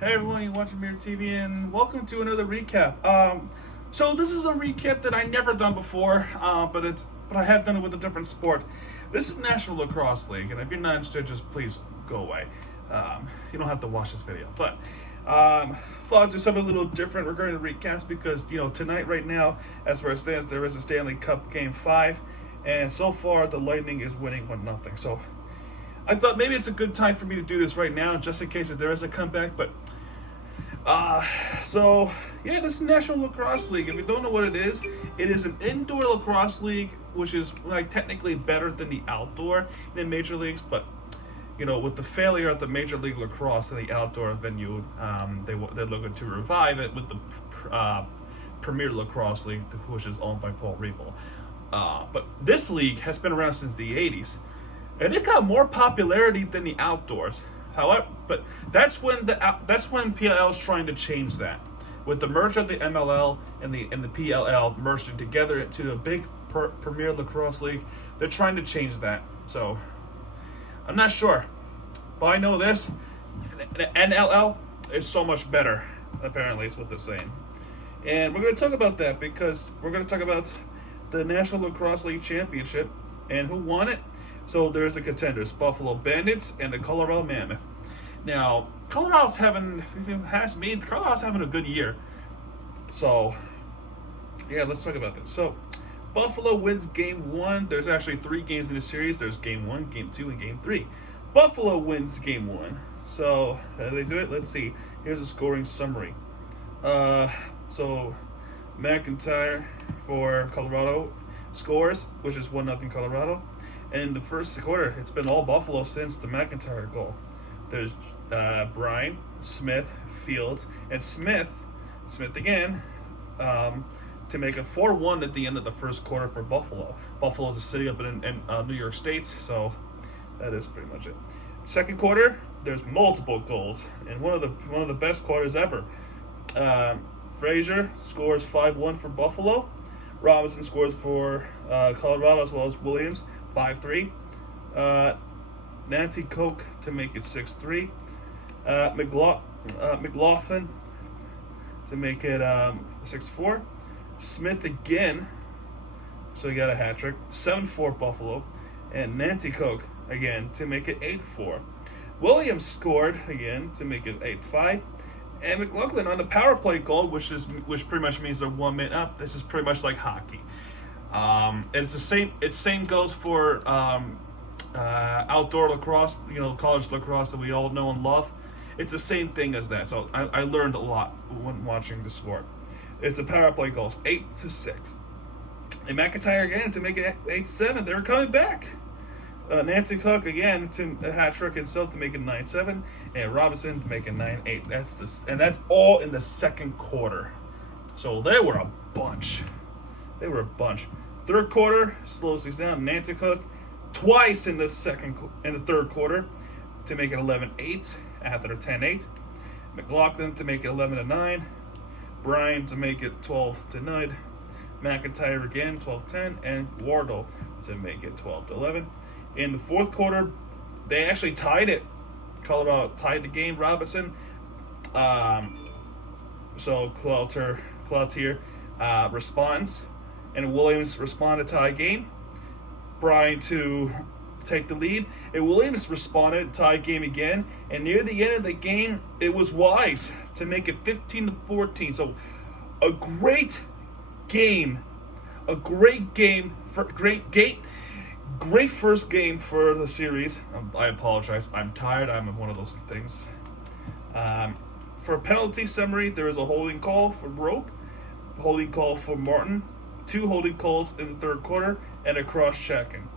Hey everyone, you're watching Mirror TV, and welcome to another recap. So this is a recap that I never done before, but I have done it with a different sport. This is National Lacrosse League, and if you're not interested, just please go away. You don't have to watch this video, but thought I'd do something a little different regarding the recaps because tonight, right now, as where it stands, there is a Stanley Cup Game 5, and so far the Lightning is winning 1-0. So I thought maybe it's a good time for me to do this right now, just in case if there is a comeback. But this is National Lacrosse League. If you don't know what it is an indoor lacrosse league, which is like technically better than the outdoor in major leagues. But with the failure of the Major League Lacrosse in the outdoor venue, they're looking to revive it with the Premier Lacrosse League, which is owned by Paul Rebel. But this league has been around since the '80s. And it got more popularity than the outdoors. However, but that's when PLL is trying to change that. With the merger of the MLL and the PLL merging together into a big Premier Lacrosse League, they're trying to change that. So I'm not sure, but I know this: the NLL is so much better. Apparently, is what they're saying. And we're going to talk about that because we're going to talk about the National Lacrosse League Championship and who won it. So there's the contenders: Buffalo Bandits and the Colorado Mammoth. Now, Colorado's having a good year. So, yeah, let's talk about this. So, Buffalo wins Game 1. There's actually 3 games in the series. There's Game 1, Game 2, and Game 3. Buffalo wins Game 1. So, how do they do it? Let's see. Here's a scoring summary. So, McIntyre for Colorado scores, which is 1-0 Colorado. In the first quarter, it's been all Buffalo since the McIntyre goal. There's Bryan, Smith, Fields, and Smith again, to make it 4-1 at the end of the first quarter for Buffalo. Buffalo's a city up in New York State, so that is pretty much it. Second quarter, there's multiple goals, and one of the best quarters ever. Frazier scores 5-1 for Buffalo. Robinson scores for Colorado, as well as Williams, 5-3. Nancy Koch to make it 6-3. McLaughlin to make it 6-4. Smith again, so he got a hat trick, 7-4 Buffalo. And Nancy Koch again to make it 8-4. Williams scored again to make it 8-5. And McLaughlin on the power play goal, which pretty much means they're 1 minute up. This is pretty much like hockey. And it's the same. It same goes for outdoor lacrosse. College lacrosse that we all know and love. It's the same thing as that. So I learned a lot when watching the sport. It's a power play goals, 8-6. And McIntyre again to make it 8-7. They're coming back. Nancy Cook again to a hat trick himself to make it 9-7, and Robinson to make it 9-8. That's all in the second quarter. So they were a bunch. Third quarter slows things down. Nancy Cook twice in the third quarter to make it 11-8 after 10-8. McLaughlin to make it 11-9. Bryan to make it 12-9. McIntyre again 12-10, and Wardle to make it 12-11. In the fourth quarter, they actually tied it. Colorado tied the game. Robinson. So Cloutier responds, and Williams responded to tie game. Bryan to take the lead, and Williams responded tie game again. And near the end of the game, it was Wise to make it 15-14. So a great game, Great first game for the series. I apologize. I'm tired. I'm one of those things. For a penalty summary, there is a holding call for Rope, holding call for Martin, 2 holding calls in the third quarter, and a cross-checking.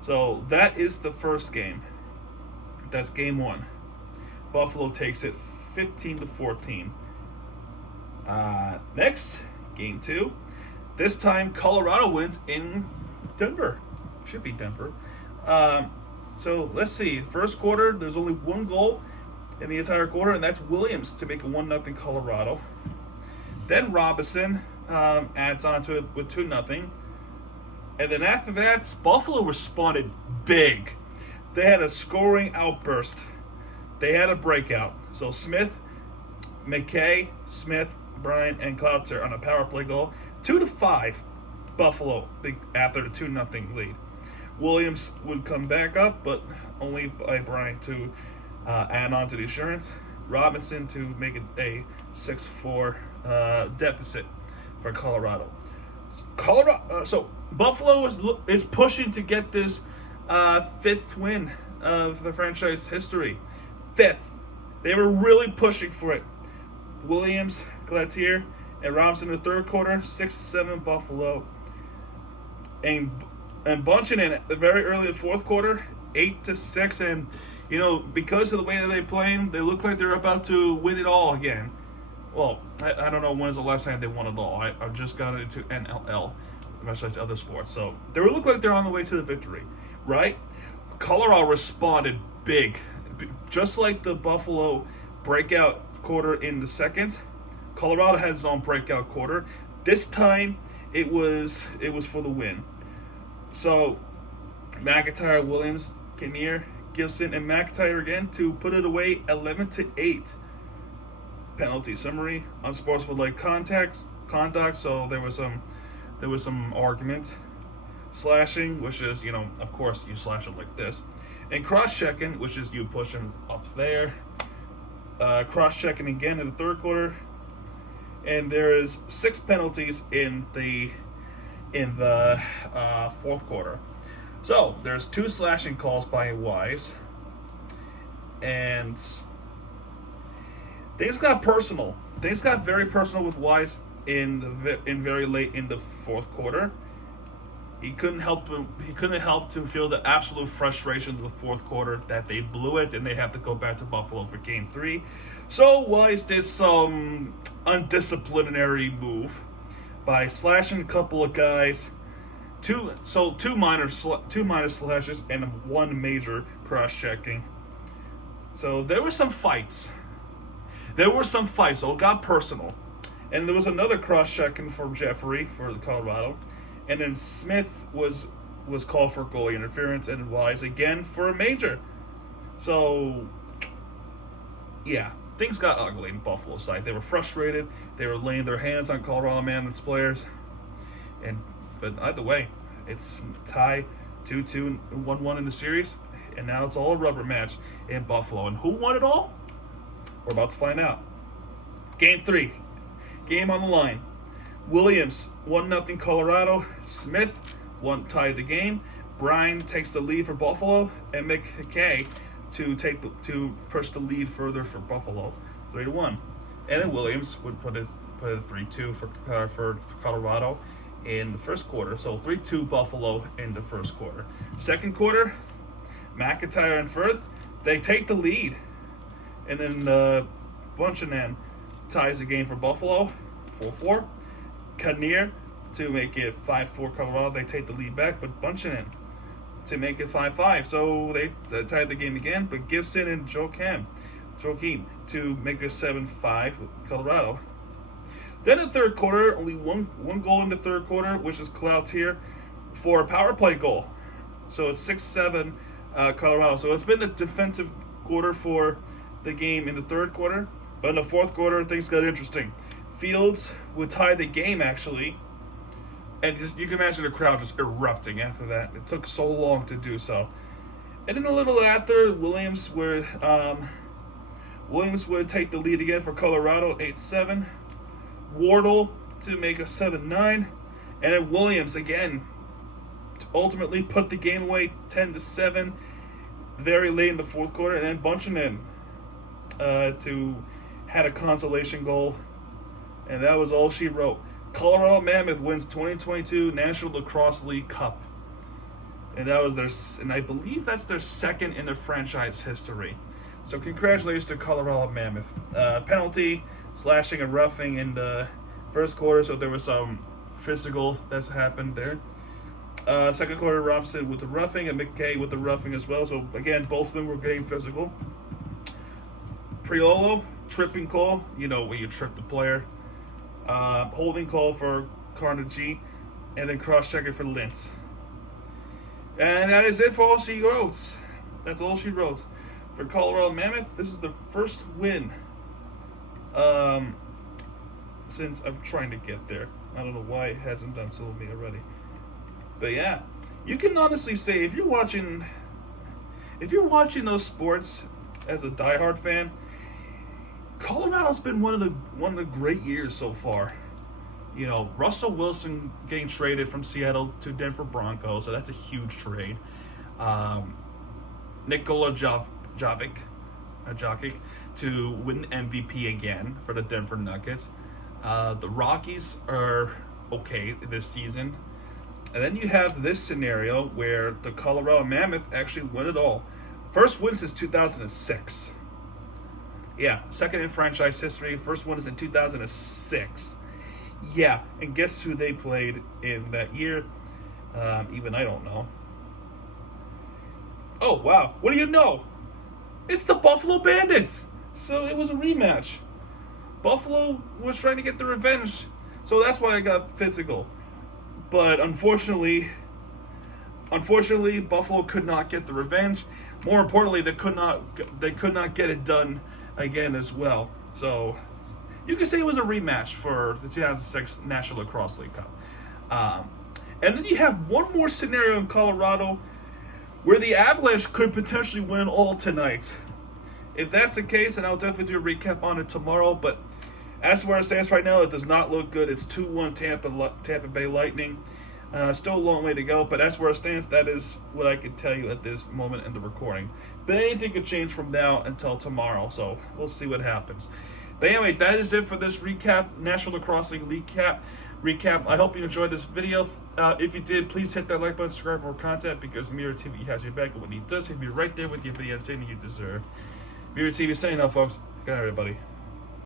So that is the first game. That's game 1. Buffalo takes it 15-14. Next, game 2. This time, Colorado wins in Denver. Should be Denver. So let's see. First quarter, there's only 1 goal in the entire quarter, and that's Williams to make it 1-0 Colorado. Then Robinson adds on to it with 2-0. And then after that, Buffalo responded big. They had a scoring outburst. They had a breakout. So Smith McKay, Smith, Bryan, and Cloutier on a power play goal. 2-5, Buffalo after the 2-0 lead. Williams would come back up, but only by Bryan to add on to the insurance. Robinson to make it a 6-4 deficit for Colorado. So Buffalo is pushing to get this fifth win of the franchise history. Fifth. They were really pushing for it. Williams, Cloutier, and Robinson in the third quarter, 6-7 Buffalo. And bunching in very early in the fourth quarter, 8-6. And, because of the way that they're playing, they look like they're about to win it all again. Well, I don't know when's the last time they won it all. I've just got into NLL, much like other sports. So they look like they're on the way to the victory, right? Colorado responded big. Just like the Buffalo breakout quarter in the second, Colorado had its own breakout quarter. This time, it was for the win. So McIntyre, Williams, Kinnear, Gibson, and McIntyre again to put it away 11-8. Penalty summary: unsportsmanlike conduct. So there was some argument. Slashing, which is of course you slash it like this, and cross-checking, which is you push him up there. Cross-checking again in the third quarter, and there is 6 penalties in the fourth quarter. So there's 2 slashing calls by Wise, and things got personal. Things got very personal with Wise in very late in the fourth quarter. He couldn't help to feel the absolute frustration of the fourth quarter that they blew it and they have to go back to Buffalo for Game 3. So Wise did some undisciplinary move by slashing a couple of guys, two minor slashes and 1 major cross-checking. So there were some fights. So it got personal. And there was another cross-checking for Jeffrey for Colorado. And then Smith was called for goalie interference, and Wise again for a major. So, yeah, things got ugly in Buffalo side. They were frustrated. They were laying their hands on Colorado Mammoth's players. But either way, it's tie 2-2, 1-1 in the series, and now it's all a rubber match in Buffalo. And who won it all? We're about to find out. Game 3, game on the line. Williams 1-0 Colorado. Smith tied the game. Bryan takes the lead for Buffalo, and McKay to push the lead further for Buffalo, 3-1. And then Williams would put it 3-2 for Colorado in the first quarter. So 3-2 Buffalo in the first quarter. Second quarter, McIntyre and Firth, they take the lead, and then Bunchanen ties the game for Buffalo, 4-4. Kinnear to make it 5-4 Colorado. They take the lead back, but Bunchanen to make it 5-5. So they tied the game again, but Gibson and Joakim to make it 7-5 with Colorado. Then in the third quarter, only one goal in the third quarter, which is Cloutier for a power play goal. So it's 6-7 Colorado. So it's been a defensive quarter for the game in the third quarter, but in the fourth quarter, things got interesting. Fields would tie the game, actually, and you can imagine the crowd just erupting after that. It took so long to do so. And then a little after, Williams would take the lead again for Colorado, 8-7. Wardle to make a 7-9. And then Williams again to ultimately put the game away, 10-7, very late in the fourth quarter. And then Bunchanen to had a consolation goal. And that was all she wrote. Colorado Mammoth wins 2022 National Lacrosse League Cup. And I believe that's their second in their franchise history. So congratulations to Colorado Mammoth. Penalty, slashing and roughing in the first quarter, so there was some physical that's happened there. Second quarter, Robinson with the roughing and McKay with the roughing as well. So again, both of them were getting physical. Priolo, tripping call, when you trip the player. Holding call for Carnegie, and then cross-checking for Lintz. And that is it for all she wrote. That's all she wrote. For Colorado Mammoth, this is the first win Since I'm trying to get there. I don't know why it hasn't done so with me already. But yeah, you can honestly say if you're watching those sports as a diehard fan, Colorado's been one of the great years so far. You know, Russell Wilson getting traded from Seattle to Denver Broncos, so that's a huge trade. Nikola Jovic to win MVP again for the Denver Nuggets. The Rockies are okay this season. And then you have this scenario where the Colorado Mammoth actually win it all. First win since 2006. Yeah, second in franchise history. First one is in 2006. Yeah, and guess who they played in that year? Even I don't know. Oh, wow. What do you know? It's the Buffalo Bandits. So it was a rematch. Buffalo was trying to get the revenge. So that's why I got physical. But unfortunately, Buffalo could not get the revenge. More importantly, they could not get it done again as well. So you could say it was a rematch for the 2006 National Lacrosse League Cup. And then you have one more scenario in Colorado where the Avalanche could potentially win all tonight. If that's the case, then I'll definitely do a recap on it tomorrow. But as where it stands right now, it does not look good. It's 2-1 Tampa Bay Lightning. Still a long way to go, but as where it stands, that is what I can tell you at this moment in the recording. But anything could change from now until tomorrow, so we'll see what happens. But anyway, that is it for this recap, National Lacrosse League recap. I hope you enjoyed this video. If you did, please hit that like button, subscribe for more content, because Mirror TV has your back, and when he does, he'll be right there with you for the entertainment you deserve. Mirror TV saying out, folks. Good night, everybody.